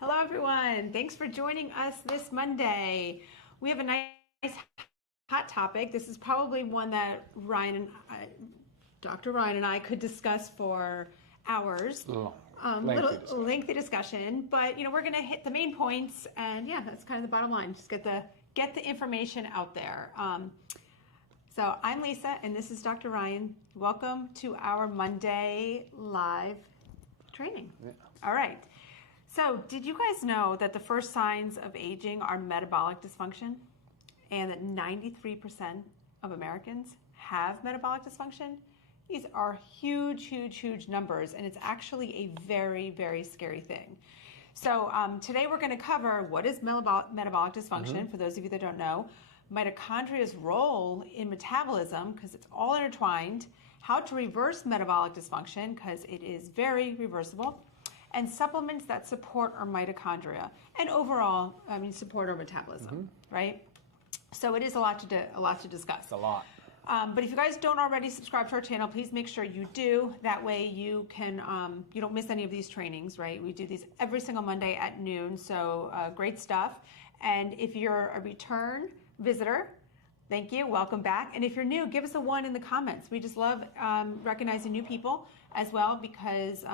Hello, everyone. Thanks for joining us this Monday. We have a nice hot topic. This is probably one that Dr. Ryan and I could discuss for hours. Lengthy discussion, but we're going to hit the main points, and that's kind of the bottom line. Just get the information out there. So I'm Lisa, and this is Dr. Ryan. Welcome to our Monday live training. Yeah. All right. So did you guys know that the first signs of aging are metabolic dysfunction, and that 93% of Americans have metabolic dysfunction? These are huge numbers, and it's actually a very, very scary thing. So today we're going to cover what is metabolic dysfunction, for those of you that don't know, mitochondria's role in metabolism, because it's all intertwined, how to reverse metabolic dysfunction, because it is very reversible, and supplements that support our mitochondria and overall, support our metabolism, right? So it is a lot to discuss. It's a lot. But if you guys don't already subscribe to our channel, please make sure you do. That way you can you don't miss any of these trainings, right? We do these every single Monday at noon, so great stuff. And if you're a return visitor, thank you, welcome back. And if you're new, give us a 1 in the comments. We just love recognizing new people as well, because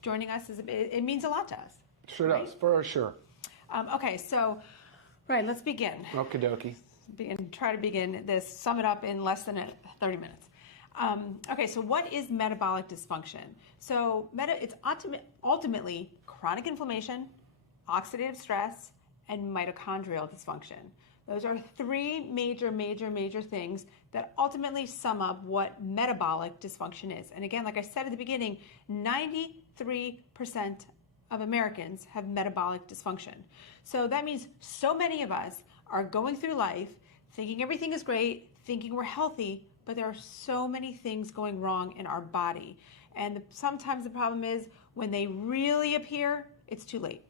joining us it means a lot to us. Sure right? does, for sure. Okay, so let's begin. Okie dokie. Try to begin this, sum it up in less than 30 minutes. Okay, so what is metabolic dysfunction? So it's ultimately chronic inflammation, oxidative stress, and mitochondrial dysfunction. Those are 3 major things that ultimately sum up what metabolic dysfunction is. And again, like I said at the beginning, 93% of Americans have metabolic dysfunction. So that means so many of us are going through life thinking everything is great, thinking we're healthy, but there are so many things going wrong in our body. And sometimes the problem is when they really appear, it's too late.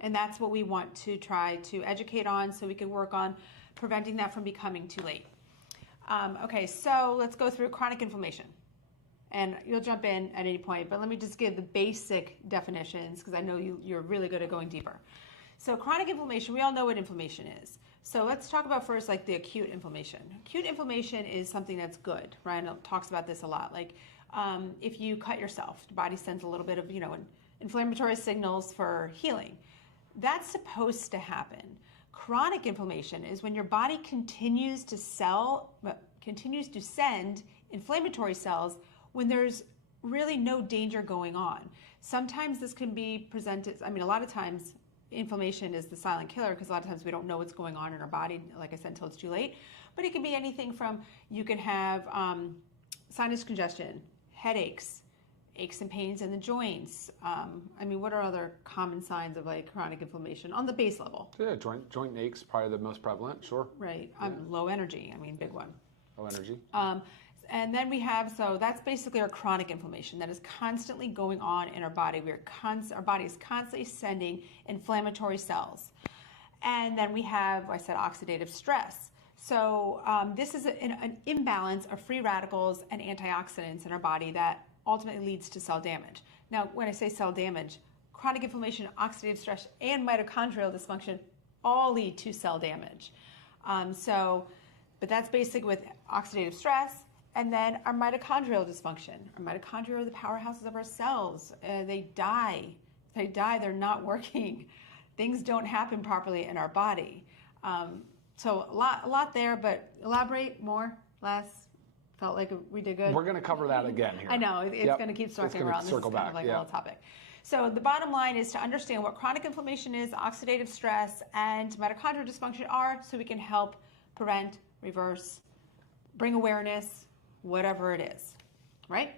And that's what we want to try to educate on, so we can work on preventing that from becoming too late. Okay, so let's go through chronic inflammation. And you'll jump in at any point, but let me just give the basic definitions, because I know you're really good at going deeper. So chronic inflammation, we all know what inflammation is. So let's talk about first like the acute inflammation. Acute inflammation is something that's good. Ryan talks about this a lot. Like if you cut yourself, the body sends a little bit of inflammatory signals for healing. That's supposed to happen. Chronic inflammation is when your body continues to send inflammatory cells when there's really no danger going on. Sometimes this can be presented, a lot of times inflammation is the silent killer, because a lot of times we don't know what's going on in our body, like I said, until it's too late. But it can be anything from, you can have sinus congestion, headaches, aches and pains in the joints. What are other common signs of like chronic inflammation on the base level? Yeah, joint aches, probably the most prevalent, sure. Right, low energy, big one. Low energy. And then we have, so that's basically our chronic inflammation that is constantly going on in our body. Our body is constantly sending inflammatory cells. And then we have, I said, oxidative stress. So this is an imbalance of free radicals and antioxidants in our body that ultimately leads to cell damage. Now, when I say cell damage, chronic inflammation, oxidative stress, and mitochondrial dysfunction all lead to cell damage. But that's basic with oxidative stress. And then our mitochondrial dysfunction. Our mitochondria are the powerhouses of our cells. They die. They're not working. Things don't happen properly in our body. So a lot there, but elaborate more, less. Felt like we did good. We're going to cover that again here. I know, it's going to keep circling around. This is kind of like a little topic. So the bottom line is to understand what chronic inflammation is, oxidative stress, and mitochondrial dysfunction are, so we can help prevent, reverse, bring awareness, whatever it is, right?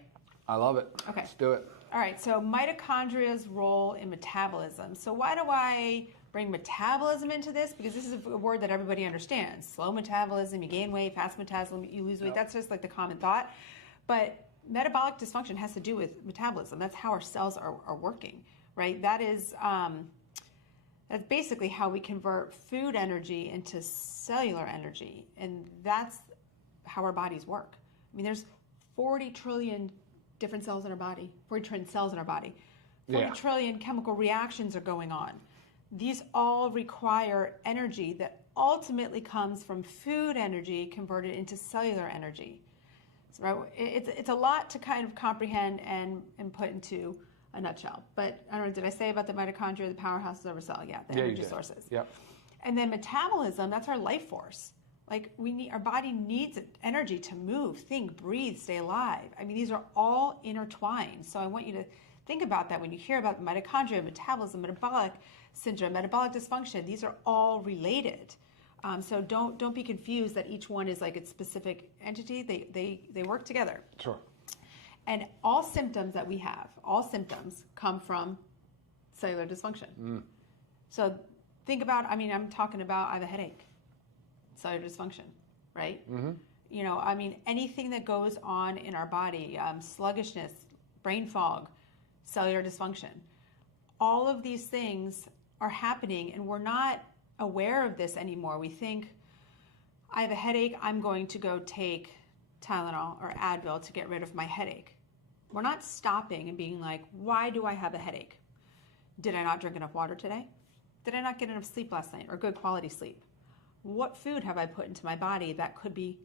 I love it. Okay. Let's do it. All right, so mitochondria's role in metabolism. So why do I bring metabolism into this? Because this is a word that everybody understands. Slow metabolism, you gain weight, fast metabolism, you lose weight. That's just like the common thought. But metabolic dysfunction has to do with metabolism. That's how our cells are working, right? That's basically how we convert food energy into cellular energy. And that's how our bodies work. There's 40 trillion different cells in our body, 40 trillion cells in our body. Yeah. trillion chemical reactions are going on. These all require energy that ultimately comes from food energy converted into cellular energy. So it's a lot to kind of comprehend and put into a nutshell. But I don't know, did I say about the mitochondria, the powerhouses of our cell? Yeah, the energy sources. Yep. And then metabolism, that's our life force. Like our body needs energy to move, think, breathe, stay alive. I mean, these are all intertwined. So I want you to think about that when you hear about mitochondria, metabolism, metabolic syndrome, metabolic dysfunction. These are all related. So don't be confused that each one is like its specific entity. They work together. Sure. And all symptoms that we have, all symptoms come from cellular dysfunction. So think about, I'm talking about, I have a headache, cellular dysfunction, right? You know, anything that goes on in our body, sluggishness, brain fog, cellular dysfunction, all of these things are happening and we're not aware of this anymore. We think, I have a headache, I'm going to go take Tylenol or Advil to get rid of my headache. We're not stopping and being like, why do I have a headache? Did I not drink enough water today? Did I not get enough sleep last night or good quality sleep? What food have I put into my body that could be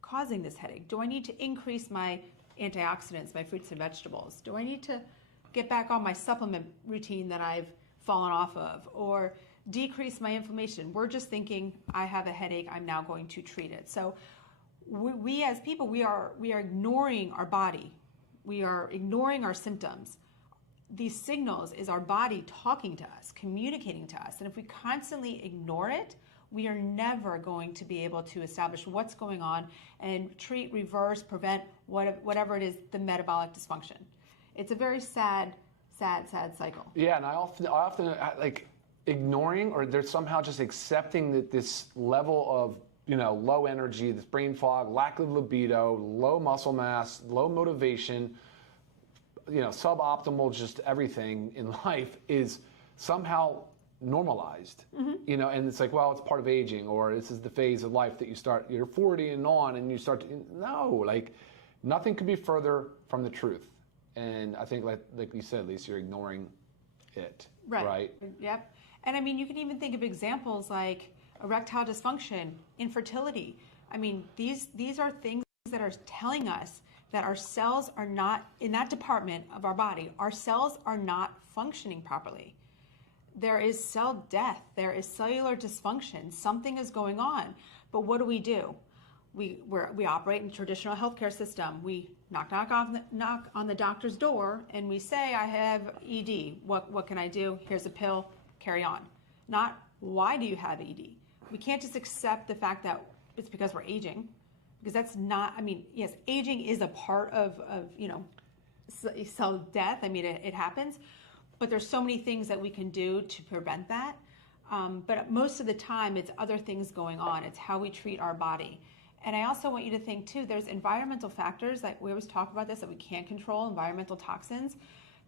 causing this headache? Do I need to increase my antioxidants, my fruits and vegetables? Do I need to get back on my supplement routine that I've fallen off of, or decrease my inflammation? We're just thinking, I have a headache, I'm now going to treat it. So we as people, we are ignoring our body. We are ignoring our symptoms. These signals is our body talking to us, communicating to us. And if we constantly ignore it, we are never going to be able to establish what's going on and treat, reverse, prevent whatever it is, the metabolic dysfunction. It's a very sad cycle. Yeah, and I often like ignoring, or they're somehow just accepting that this level of, you know, low energy, this brain fog, lack of libido, low muscle mass, low motivation, you know, suboptimal, just everything in life is somehow normalized. You know, and it's like, well, it's part of aging, or this is the phase of life that you're 40 and on, and you start to, no, like nothing could be further from the truth. And I think, like you said, Lisa, you're ignoring it. Right. Yep. And you can even think of examples like erectile dysfunction, infertility. These are things that are telling us that our cells are not, in that department of our body, our cells are not functioning properly. There is cell death. There is cellular dysfunction. Something is going on. But what do? We operate in the traditional healthcare system. We knock on the doctor's door and we say, I have ED. What can I do? Here's a pill. Carry on. Not, why do you have ED? We can't just accept the fact that it's because we're aging, because that's not, yes, aging is a part of cell death. It happens, but there's so many things that we can do to prevent that. But most of the time it's other things going on. It's how we treat our body. And I also want you to think too, there's environmental factors that we always talk about this, that we can't control, environmental toxins,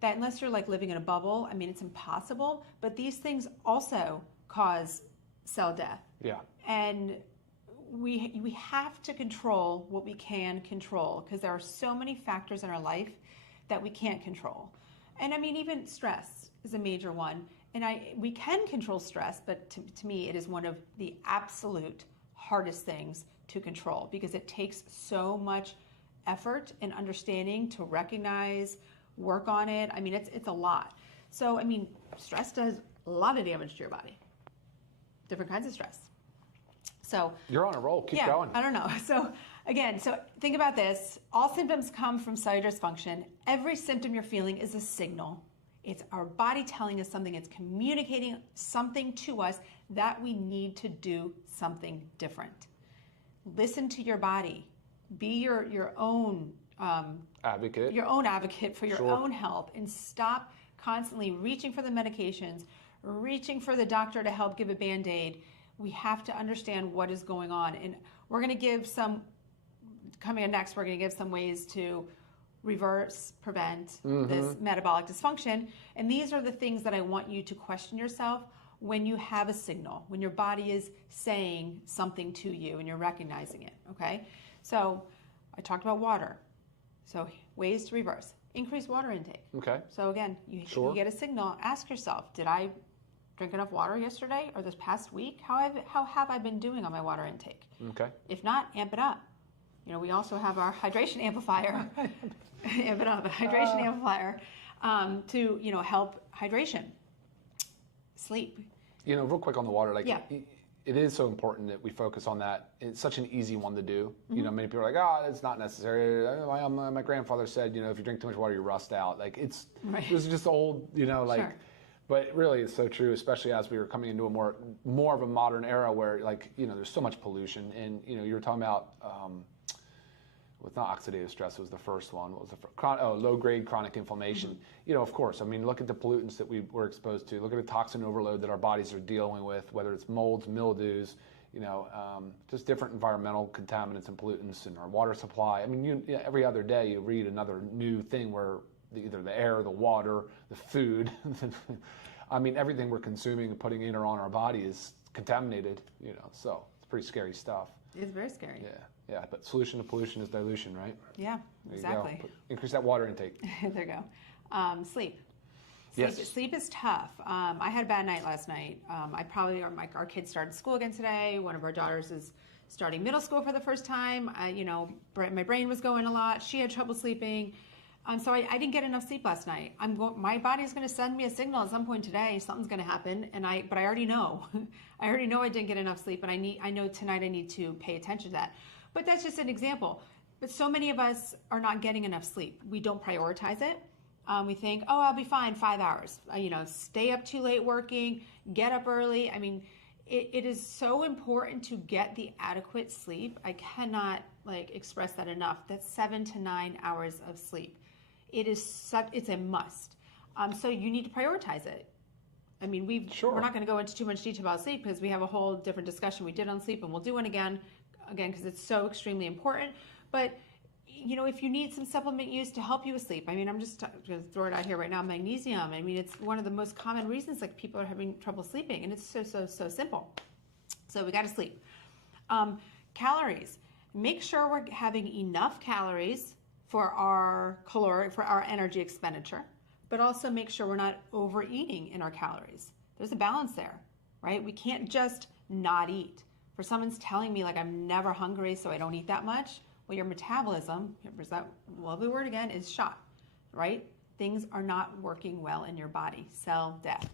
that unless you're like living in a bubble, it's impossible. But these things also cause cell death. Yeah. And we have to control what we can control, because there are so many factors in our life that we can't control. And even stress is a major one. And we can control stress, but to me, it is one of the absolute hardest things to control, because it takes so much effort and understanding to recognize, work on it. It's a lot. So, stress does a lot of damage to your body. Different kinds of stress. So you're on a roll. Keep going. I don't know. So again, think about this. All symptoms come from cellular dysfunction. Every symptom you're feeling is a signal. It's our body telling us something. It's communicating something to us that we need to do something different. Listen to your body. Be your own advocate. Your own advocate for your own health, and stop constantly reaching for the medications, reaching for the doctor to help give a Band-Aid. We have to understand what is going on. And we're going to give coming up next, we're going to give some ways to reverse, prevent this metabolic dysfunction. And these are the things that I want you to question yourself when you have a signal, when your body is saying something to you and you're recognizing it, okay? So I talked about water. So ways to reverse. increase water intake. Okay. So again, you get a signal. Ask yourself, did I drink enough water yesterday or this past week? How have I been doing on my water intake? Okay. If not, amp it up. We also have our hydration amplifier. Amp it up, a hydration amplifier to help hydration. Sleep. Real quick on the water, it is so important that we focus on that. It's such an easy one to do. Many people are like, it's not necessary. My grandfather said, if you drink too much water, you rust out. This is just old, Sure. But really it's so true, especially as we were coming into a more of a modern era where there's so much pollution. And, you were talking about, it's not oxidative stress, it was the first one. What was the first? Low-grade chronic inflammation. Of course, look at the pollutants that we were exposed to. Look at the toxin overload that our bodies are dealing with, whether it's molds, mildews, just different environmental contaminants and pollutants in our water supply. Every other day you read another new thing where either the air, the water, the food, everything we're consuming and putting in or on our body is contaminated, so it's pretty scary stuff. It's very scary. Yeah, but solution to pollution is dilution, right? Yeah, exactly. Increase that water intake. There you go. Sleep. Sleep is tough. I had a bad night last night. Our kids started school again today. One of our daughters is starting middle school for the first time. My brain was going a lot. She had trouble sleeping. So I didn't get enough sleep last night. My body's going to send me a signal at some point today. Something's going to happen, but I already know. I already know I didn't get enough sleep, and I know tonight I need to pay attention to that. But that's just an example. But so many of us are not getting enough sleep. We don't prioritize it. We think, I'll be fine 5 hours. Stay up too late working, get up early. It is so important to get the adequate sleep. I cannot express that enough. That's 7 to 9 hours of sleep. It's a must. So you need to prioritize it. We're not going to go into too much detail about sleep because we have a whole different discussion we did on sleep, and we'll do one again because it's so extremely important. But if you need some supplement use to help you with sleep, I'm just going to throw it out here right now. Magnesium. It's one of the most common reasons people are having trouble sleeping, and it's so simple. So we got to sleep. Calories. Make sure we're having enough calories for our energy expenditure, but also make sure we're not overeating in our calories. There's a balance there, right? We can't just not eat. For someone's telling me I'm never hungry, so I don't eat that much, well, your metabolism, here's that lovely word again, is shot, right? Things are not working well in your body. Cell death.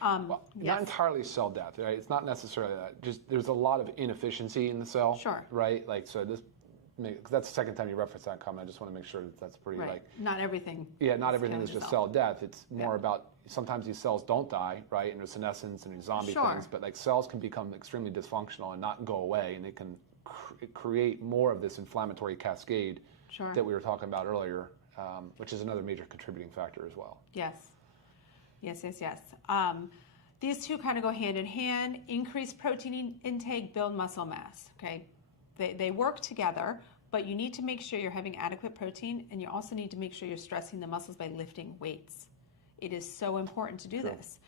Not entirely cell death, right? It's not necessarily that. Just there's a lot of inefficiency in the cell, sure, right? Because that's the second time you referenced that comment. I just want to make sure that's pretty right. Not everything. Yeah, not everything is just cell death. It's more about sometimes these cells don't die, right? And there's senescence and zombie things, but cells can become extremely dysfunctional and not go away, and they can create more of this inflammatory cascade that we were talking about earlier, which is another major contributing factor as well. Yes. These two kind of go hand in hand. Increase protein intake, build muscle mass. Okay, they work together, but you need to make sure you're having adequate protein, and you also need to make sure you're stressing the muscles by lifting weights. It is so important to do this.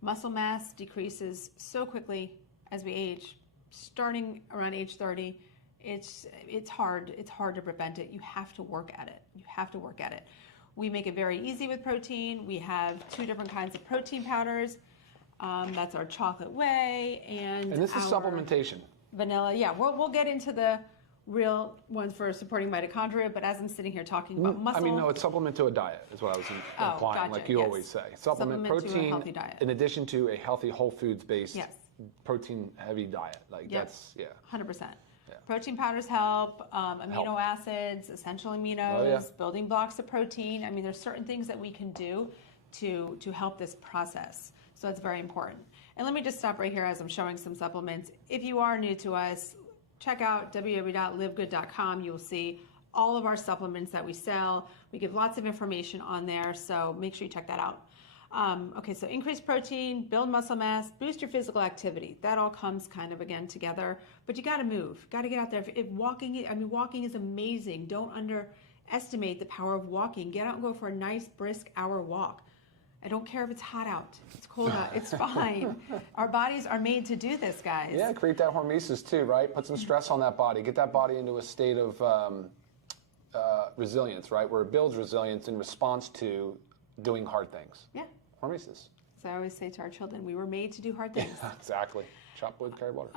Muscle mass decreases so quickly as we age. Starting around age 30, it's hard to prevent it. You have to work at it. We make it very easy with protein. We have 2 different kinds of protein powders. That's our chocolate whey and this is supplementation. Vanilla. Yeah, we'll get into the real ones for supporting mitochondria, but as I'm sitting here talking about muscle... no, it's supplement to a diet is what I was implying, gotcha. like you always say. Supplement protein to a healthy diet. In addition to a healthy whole foods-based protein-heavy diet. That's, 100%. Yeah. Protein powders help, amino acids, essential aminos, building blocks of protein. There's certain things that we can do to help this process. So that's very important. And let me just stop right here as I'm showing some supplements. If you are new to us, check out www.livegood.com. You'll see all of our supplements that we sell. We give lots of information on there, so make sure you check that out. So increase protein, build muscle mass, boost your physical activity. That all comes kind of again together, but you got to move, got to get out there. If walking is amazing. Don't underestimate the power of walking. Get out and go for a nice brisk hour walk. I don't care if it's hot out, it's cold out, it's fine. Our bodies are made to do this, guys. Yeah, create that hormesis too, right? Put some stress on that body. Get that body into a state of resilience, right? Where it builds resilience in response to doing hard things. Yeah. Hormesis. So I always say to our children, we were made to do hard things. Exactly. Chop wood, carry water.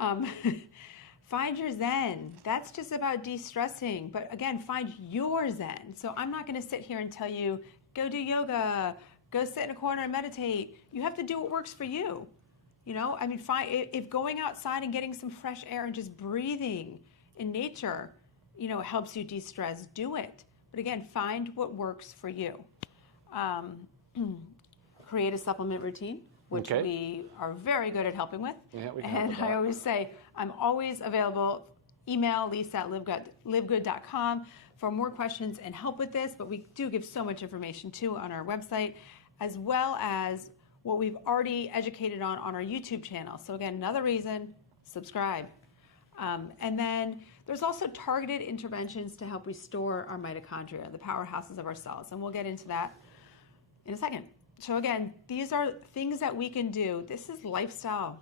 Find your zen. That's just about de-stressing. But again, find your zen. So I'm not going to sit here and tell you, go do yoga, go sit in a corner and meditate. You have to do what works for you. You know, I mean, if going outside and getting some fresh air and just breathing in nature, you know, helps you de-stress, do it. But again, find what works for you. Create a supplement routine, which we are very good at helping with. Yeah, we can and help with that. I always say, I'm always available. Email lisa@livegood.com for more questions and help with this. But we do give so much information too on our website, as well as what we've already educated on our YouTube channel. So again, another reason, subscribe. And then there's also targeted interventions to help restore our mitochondria, the powerhouses of our cells. And we'll get into that in a second. So again, these are things that we can do. This is lifestyle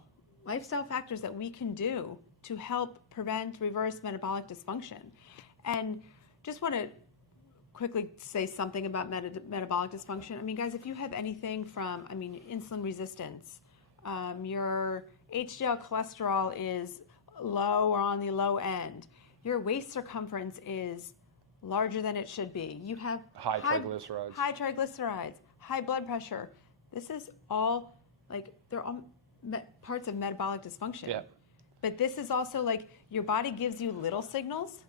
factors that we can do to help prevent, reverse metabolic dysfunction. And just want to quickly say something about metabolic dysfunction. I mean, guys, if you have anything from, insulin resistance, your HDL cholesterol is low or on the low end, your waist circumference is larger than it should be, you have high triglycerides, high blood pressure. This is all they're all parts of metabolic dysfunction. Yeah. But this is also your body gives you little signals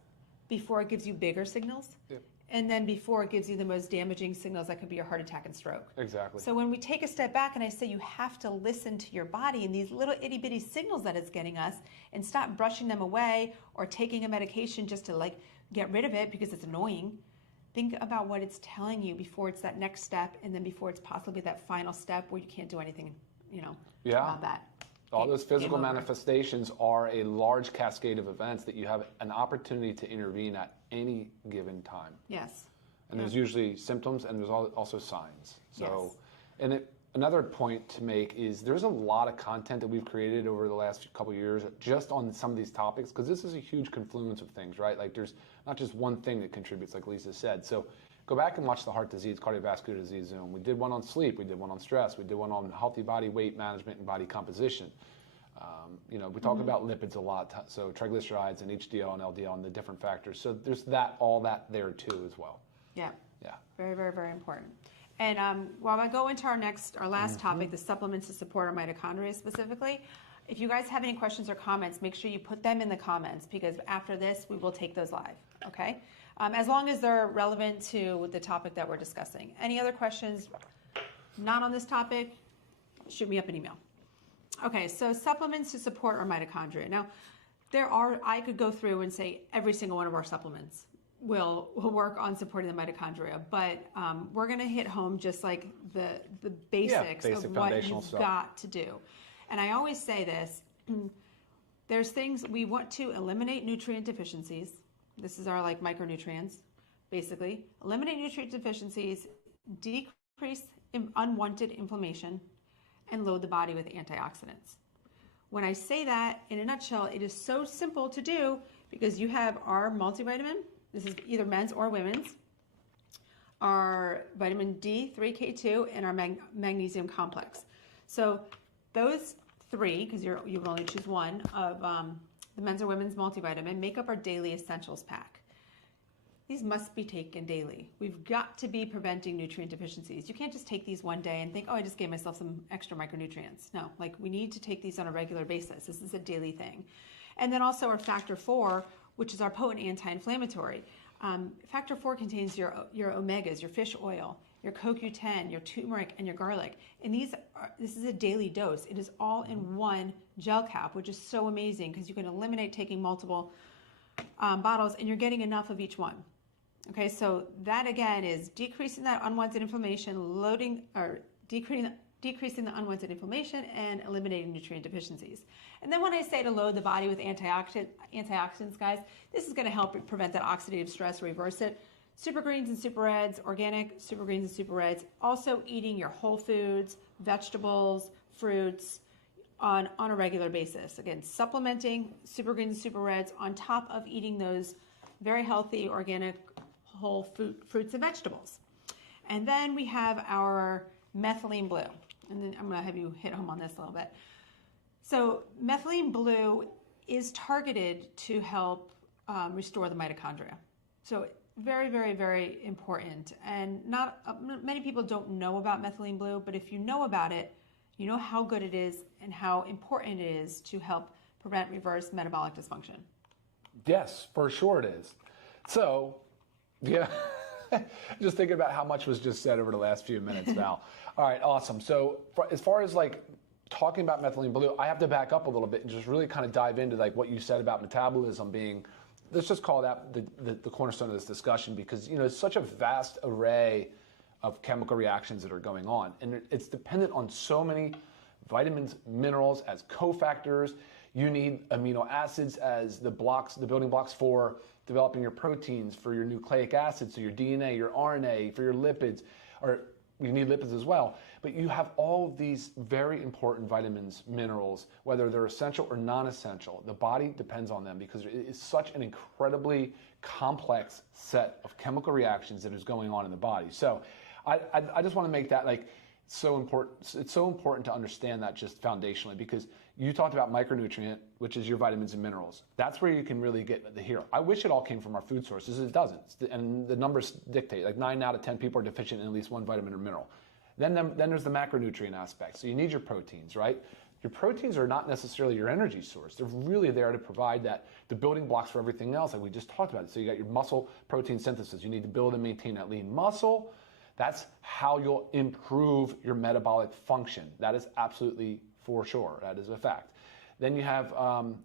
before it gives you bigger signals. Yeah. And then before it gives you the most damaging signals that could be a heart attack and stroke. Exactly. So when we take a step back and I say you have to listen to your body and these little itty bitty signals that it's getting us and stop brushing them away or taking a medication just to get rid of it because it's annoying. Think about what it's telling you before it's that next step and then before it's possibly that final step where you can't do anything, about that. All those physical manifestations are a large cascade of events that you have an opportunity to intervene at any given time. Yes. And there's usually symptoms and there's also signs. So, yes. And another point to make is there's a lot of content that we've created over the last couple of years just on some of these topics because this is a huge confluence of things, right? There's not just one thing that contributes, like Lisa said. So go back and watch the heart disease, cardiovascular disease zone. We did one on sleep. We did one on stress. We did one on healthy body weight management and body composition. We talk about lipids a lot, so triglycerides and HDL and LDL and the different factors. So there's all that there too as well. Yeah. Yeah. Very, very, very important. And while I go into our last topic, the supplements to support our mitochondria specifically, if you guys have any questions or comments, make sure you put them in the comments because after this, we will take those live, okay? As long as they're relevant to the topic that we're discussing. Any other questions not on this topic, shoot me up an email. Okay, so supplements to support our mitochondria. Now, I could go through and say every single one of our supplements will work on supporting the mitochondria, but we're going to hit home just like the basics of what you've got to do. And I always say this, there's things we want to eliminate nutrient deficiencies. This is our micronutrients, basically. Eliminate nutrient deficiencies, decrease unwanted inflammation, and load the body with antioxidants. When I say that, in a nutshell, it is so simple to do because you have our multivitamin, this is either men's or women's, our vitamin D3K2, and our magnesium complex. So those three, because you can only choose one of the men's or women's multivitamin, make up our daily essentials pack. These must be taken daily. We've got to be preventing nutrient deficiencies. You can't just take these one day and think, oh, I just gave myself some extra micronutrients. No, we need to take these on a regular basis. This is a daily thing. And then also our factor 4, which is our potent anti-inflammatory. Factor 4 contains your omegas, your fish oil, your CoQ10, your turmeric, and your garlic. And this is a daily dose. It is all in one gel cap, which is so amazing because you can eliminate taking multiple bottles and you're getting enough of each one. Okay, so that again is decreasing that unwanted inflammation, decreasing the unwanted inflammation, and eliminating nutrient deficiencies. And then when I say to load the body with antioxidants, guys, this is going to help prevent that oxidative stress, reverse it. Super greens and super reds, organic super greens and super reds. Also eating your whole foods, vegetables, fruits on a regular basis. Again, supplementing super greens and super reds on top of eating those very healthy, organic, whole fruits and vegetables. And then we have our methylene blue. And then I'm going to have you hit home on this a little bit. So methylene blue is targeted to help restore the mitochondria. So very, very, very important. And not many people don't know about methylene blue, but if you know about it, you know how good it is and how important it is to help prevent reverse metabolic dysfunction. Yes, for sure it is. So, yeah, just thinking about how much was just said over the last few minutes, Val. All right, awesome. So as far as like talking about methylene blue, I have to back up a little bit and just really kind of dive into like what you said about metabolism being, let's just call that the cornerstone of this discussion, because it's such a vast array of chemical reactions that are going on, and it's dependent on so many vitamins, minerals as cofactors. You need amino acids as the building blocks for developing your proteins, for your nucleic acids, so your DNA, your RNA, for your lipids, or you need lipids as well. But you have all of these very important vitamins, minerals, whether they're essential or non-essential. The body depends on them because it is such an incredibly complex set of chemical reactions that is going on in the body. So I just want to make that like so important. It's so important to understand that just foundationally, because you talked about micronutrient, which is your vitamins and minerals. That's where you can really get the hero. I wish it all came from our food sources. It doesn't. And the numbers dictate, like 9 out of 10 people are deficient in at least one vitamin or mineral. Then there's the macronutrient aspect. So you need your proteins, right? Your proteins are not necessarily your energy source. They're really there to provide the building blocks for everything else, like we just talked about. So you got your muscle protein synthesis. You need to build and maintain that lean muscle. That's how you'll improve your metabolic function. That is absolutely for sure. That is a fact. Then you have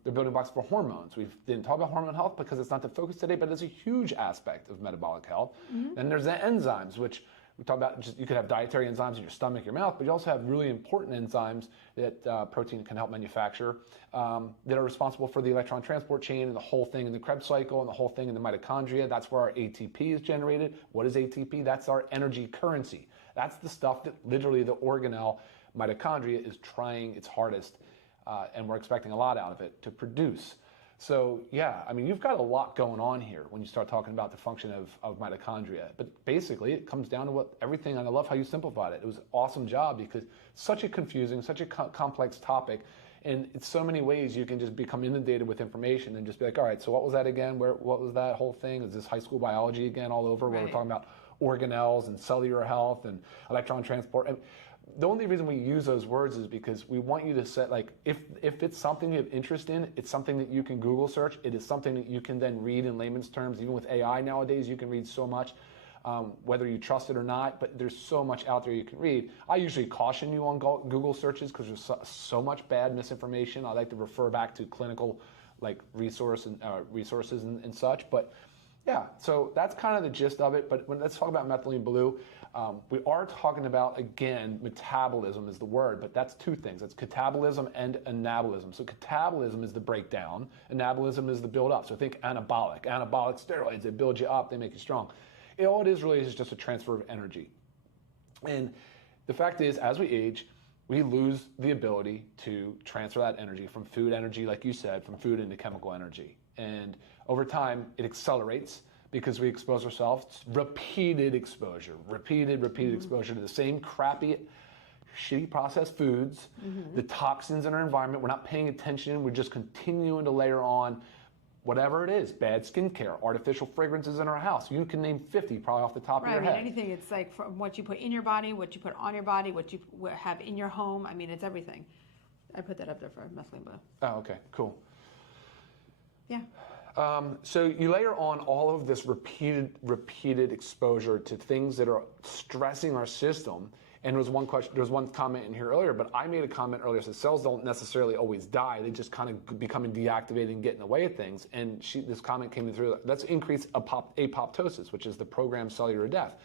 the building blocks for hormones. We didn't talk about hormone health because it's not the focus today, but it's a huge aspect of metabolic health. Mm-hmm. Then there's the enzymes, which we talk about. You could have dietary enzymes in your stomach, your mouth, but you also have really important enzymes that protein can help manufacture that are responsible for the electron transport chain and the whole thing in the Krebs cycle and the whole thing in the mitochondria. That's where our ATP is generated. What is ATP? That's our energy currency. That's the stuff that literally the organelle mitochondria is trying its hardest, and we're expecting a lot out of it to produce. So yeah, I mean, you've got a lot going on here when you start talking about the function of mitochondria. But basically, it comes down to everything, and I love how you simplified it. It was an awesome job because such a confusing, such a complex topic, and in so many ways you can just become inundated with information and just be like, all right, so what was that again? What was that whole thing? Is this high school biology again all over, where we're talking about organelles and cellular health and electron transport? And the only reason we use those words is because we want you to set, like, if it's something you have interest in, it's something that you can Google search. It is something that you can then read in layman's terms. Even with AI nowadays, you can read so much, whether you trust it or not, but there's so much out there you can read. I usually caution you on Google searches because there's so much bad misinformation. I like to refer back to clinical resources and such. But yeah, so that's kind of the gist of it. But let's talk about methylene blue. We are talking about, again, metabolism is the word, but that's two things. It's catabolism and anabolism. So catabolism is the breakdown. Anabolism is the build up. So think anabolic. Anabolic steroids, they build you up, they make you strong. All it is really is just a transfer of energy. And the fact is, as we age, we lose the ability to transfer that energy from food energy, like you said, from food into chemical energy. And over time, it accelerates because we expose ourselves to repeated exposure to the same crappy, shitty processed foods, the toxins in our environment. We're not paying attention. We're just continuing to layer on whatever it is, bad skincare, artificial fragrances in our house. You can name 50 probably off the top of your head. Anything. It's like from what you put in your body, what you put on your body, what you have in your home. I mean, it's everything. I put that up there for methylene blue. Oh, okay, cool. Yeah. So you layer on all of this repeated exposure to things that are stressing our system. And there was one comment in here earlier, but I made a comment earlier. So cells don't necessarily always die; they just kind of become deactivated and get in the way of things. And this comment came through. Let's increase apoptosis, which is the programmed cellular death.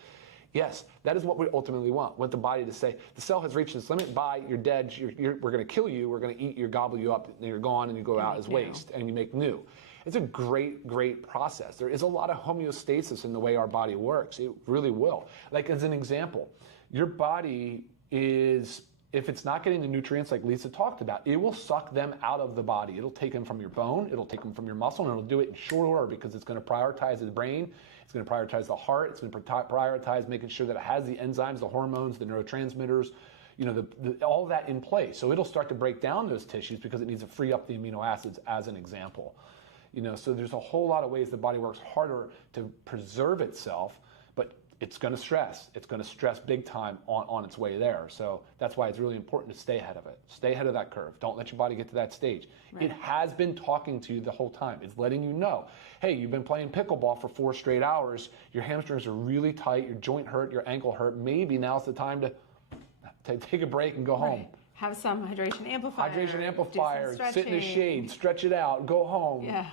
Yes, that is what we ultimately want. Want the body to say, the cell has reached its limit. Bye, you're dead. We're going to kill you. We're going to eat you, gobble you up, and you're gone, and you go out as waste, and you make new. It's a great process. There is a lot of homeostasis in the way our body works. It really will. Like as an example, your body is if it's not getting the nutrients like Lisa talked about, it will suck them out of the body. It'll take them from your bone, it'll take them from your muscle, and it'll do it in short order because it's going to prioritize the brain, it's going to prioritize the heart, it's going to prioritize making sure that it has the enzymes, the hormones, the neurotransmitters, all that in place. So it'll start to break down those tissues because it needs to free up the amino acids, as an example. So there's a whole lot of ways the body works harder to preserve itself, but it's going to stress. It's going to stress big time on its way there. So that's why it's really important to stay ahead of it. Stay ahead of that curve. Don't let your body get to that stage. Right. It has been talking to you the whole time. It's letting you know, hey, you've been playing pickleball for 4 straight hours. Your hamstrings are really tight. Your joint hurt. Your ankle hurt. Maybe now's the time to take a break and go home. Have some hydration amplifier. Hydration amplifier. Sit in the shade. Stretch it out. Go home. Yeah.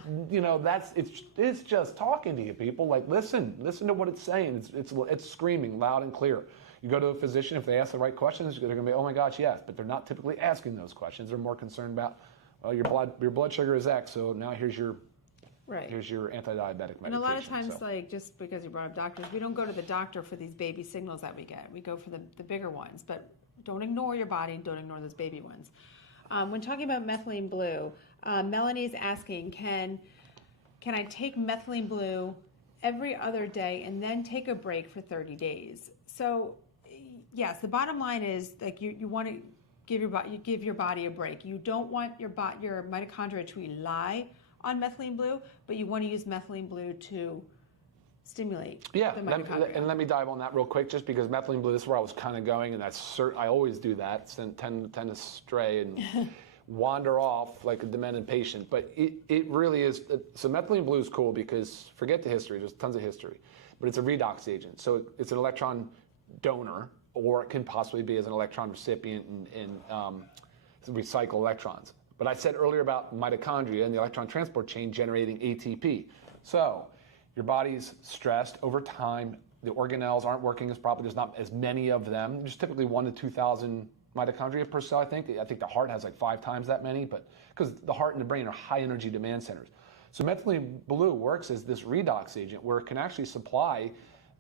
It's just talking to you, people. Like, listen to what it's saying. It's screaming loud and clear. You go to a physician, if they ask the right questions, they're going to be, oh my gosh, yes. But they're not typically asking those questions. They're more concerned about, well, your blood sugar is X, so now here's your anti-diabetic medication. And a lot of times, just because you brought up doctors, we don't go to the doctor for these baby signals that we get. We go for the bigger ones. But don't ignore your body. Don't ignore those baby ones. When talking about methylene blue, Melanie is asking, can I take methylene blue every other day and then take a break for 30 days? So, yes, the bottom line is like you want to give your body a break. You don't want your mitochondria to rely on methylene blue, but you want to use methylene blue to stimulate the mitochondria. And let me dive on that real quick, just because methylene blue, this is where I was kind of going, and that's I always do that, tend to stray and wander off like a demented patient. But it really is, so methylene blue is cool because, forget the history, there's tons of history, but it's a redox agent. So it's an electron donor, or it can possibly be as an electron recipient and recycle electrons. But I said earlier about mitochondria and the electron transport chain generating ATP. So your body's stressed over time. The organelles aren't working as properly. There's not as many of them. There's typically 1,000 to 2,000 mitochondria per cell, I think. I think the heart has like 5 times that many, but because the heart and the brain are high energy demand centers. So methylene blue works as this redox agent where it can actually supply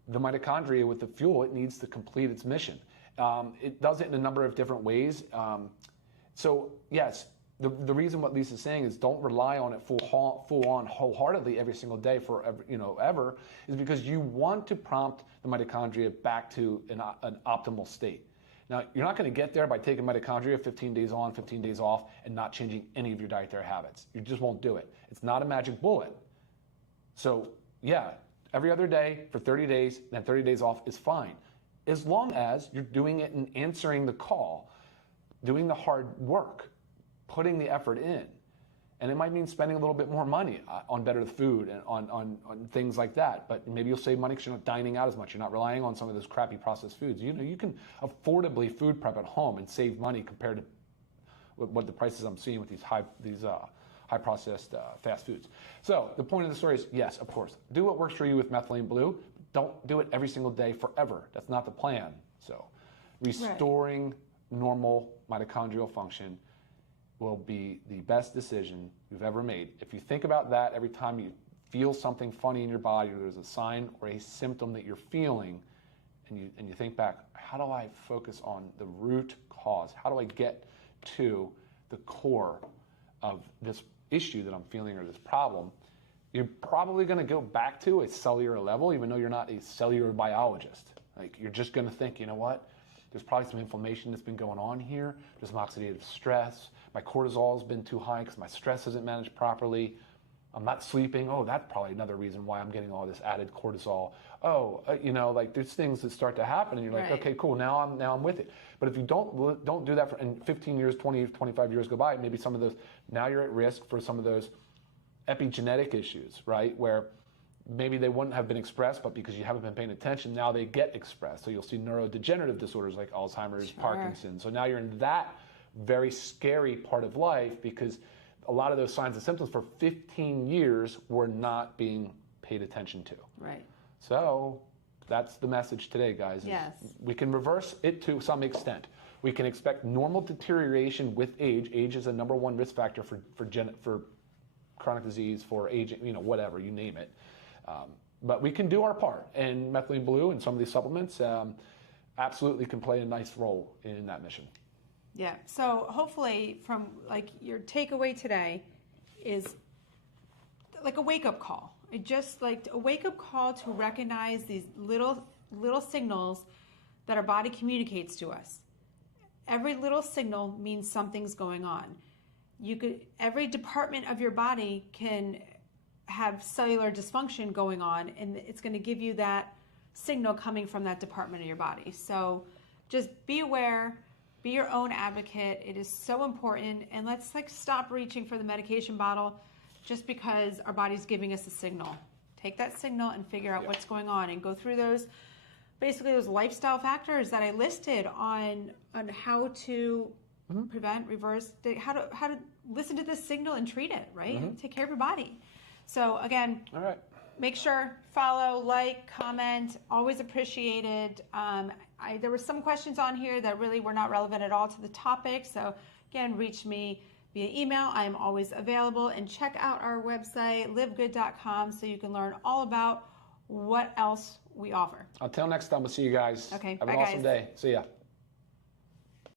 the mitochondria with the fuel it needs to complete its mission. It does it in a number of different ways. So yes, the reason what Lisa's saying is don't rely on it full on wholeheartedly every single day ever is because you want to prompt the mitochondria back to an optimal state. Now, you're not going to get there by taking mitochondria 15 days on, 15 days off, and not changing any of your dietary habits. You just won't do it. It's not a magic bullet. So yeah, every other day for 30 days, then 30 days off is fine. As long as you're doing it and answering the call, doing the hard work, putting the effort in. And it might mean spending a little bit more money on better food and on things like that. But maybe you'll save money because you're not dining out as much. You're not relying on some of those crappy processed foods. You can affordably food prep at home and save money compared to what the prices I'm seeing with these high processed fast foods. So the point of the story is, yes, of course, do what works for you with methylene blue. Don't do it every single day forever. That's not the plan. So restoring normal mitochondrial function will be the best decision you've ever made. If you think about that every time you feel something funny in your body, or there's a sign or a symptom that you're feeling, and you think back, how do I focus on the root cause? How do I get to the core of this issue that I'm feeling or this problem? You're probably going to go back to a cellular level, even though you're not a cellular biologist. Like, you're just going to think, you know what? There's probably some inflammation that's been going on here. There's some oxidative stress. My cortisol has been too high because my stress isn't managed properly. I'm not sleeping. Oh, that's probably another reason why I'm getting all this added cortisol. Oh, like there's things that start to happen, and you're like, okay, cool. Now I'm with it. But if you don't do that and 15 years, 20, 25 years go by, maybe some of those, now you're at risk for some of those epigenetic issues, right? Where maybe they wouldn't have been expressed, but because you haven't been paying attention, now they get expressed. So you'll see neurodegenerative disorders like Alzheimer's, Parkinson's. So now you're in that very scary part of life because a lot of those signs and symptoms for 15 years were not being paid attention to. Right. So that's the message today, guys. Yes. We can reverse it to some extent. We can expect normal deterioration with age. Age is a number one risk factor for chronic disease, for aging, whatever, you name it. But we can do our part, and methylene blue and some of these supplements absolutely can play a nice role in that mission. Yeah. So hopefully from like your takeaway today is like a wake-up call. It just like a wake-up call to recognize these little signals that our body communicates to us. Every little signal means something's going on. Every department of your body can have cellular dysfunction going on, and it's going to give you that signal coming from that department of your body. So just be aware, be your own advocate. It is so important, and let's like stop reaching for the medication bottle just because our body's giving us a signal. Take that signal and figure out what's going on, and go through those lifestyle factors that I listed on how to prevent, reverse, how to listen to this signal and treat it, right? Take care of your body. So again, all right. Make sure, follow, like, comment, always appreciated. There were some questions on here that really were not relevant at all to the topic. So again, reach me via email. I am always available, and check out our website, livegood.com, so you can learn all about what else we offer. Until next time, we'll see you guys. Okay, Have bye, an awesome guys. day. See ya.